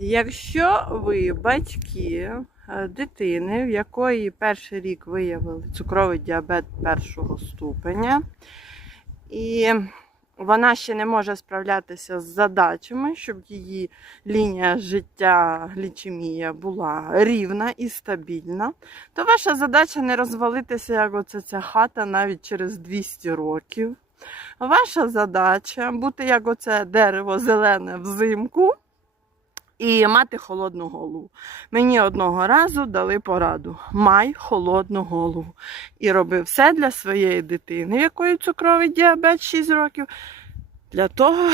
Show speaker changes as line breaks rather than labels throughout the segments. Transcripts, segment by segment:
Якщо ви батьки е, дитини, в якої перший рік виявили цукровий діабет першого ступеня, і вона ще не може справлятися з задачами, щоб її лінія життя глічемія була рівна і стабільна, то ваша задача не розвалитися, як оце ця хата навіть через 200 років. Ваша задача бути як оце дерево зелене взимку і мати холодну голову. Мені одного разу дали пораду: май холодну голову. І роби все для своєї дитини, якої цукровий діабет 6 років, для того,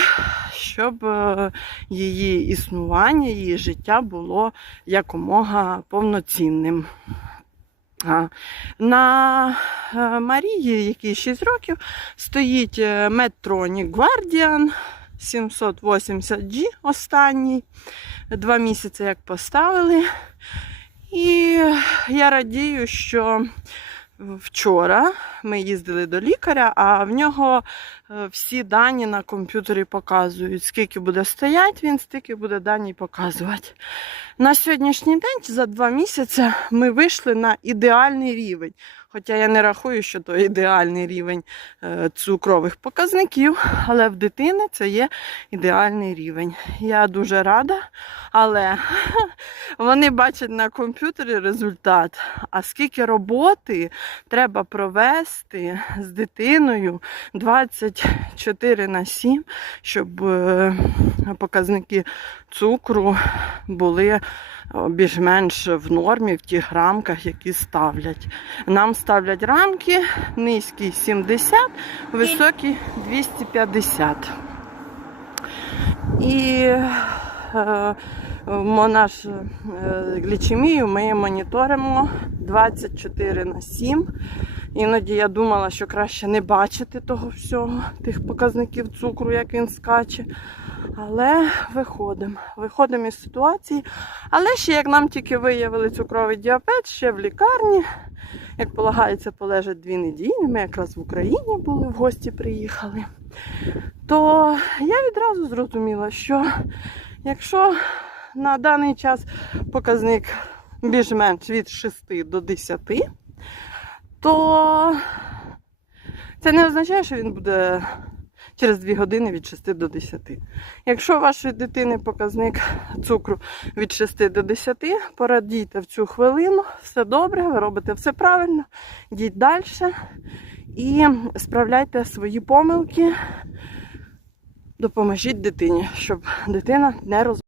щоб е, її існування, її життя було якомога повноцінним. На е, Марії, якій 6 років, стоїть е, Medtronic Guardian 780G останній. Два місяці як поставили. І я радію, що вчора ми їздили до лікаря, а в нього е, всі дані на комп'ютері показують. Скільки буде стояти, він стільки буде дані показувати. На сьогоднішній день за два місяці ми вийшли на ідеальний рівень. Хоча я не рахую, що то ідеальний рівень е, цукрових показників, але в дитини це є ідеальний рівень. Я дуже рада, але вони бачать на комп'ютері результат. А скільки роботи треба провести з дитиною 24 на 7, щоб е, показники цукру були е, більш-менш в нормі, в тих рамках, які ставлять. Нам ставлять рамки, низький 70, високий 250. І е, наш е, глічемію ми моніторимо 24 на 7. Іноді я думала, що краще не бачити того всього, тих показників цукру, як він скаче. Але виходимо. Виходимо із ситуації. Але ще як нам тільки виявили цукровий діабет, ще в лікарні, як полагається, полежать дві неділі. Ми якраз в Україні були, в гості приїхали. То я відразу зрозуміла, що якщо на даний час показник більш-менш від 6 до 10, то це не означає, що він буде через 2 години від 6 до 10. Якщо у вашої дитини показник цукру від 6 до 10, порадійте в цю хвилину, все добре, ви робите все правильно, йдіть далі і справляйте свої помилки, допоможіть дитині, щоб дитина не роз.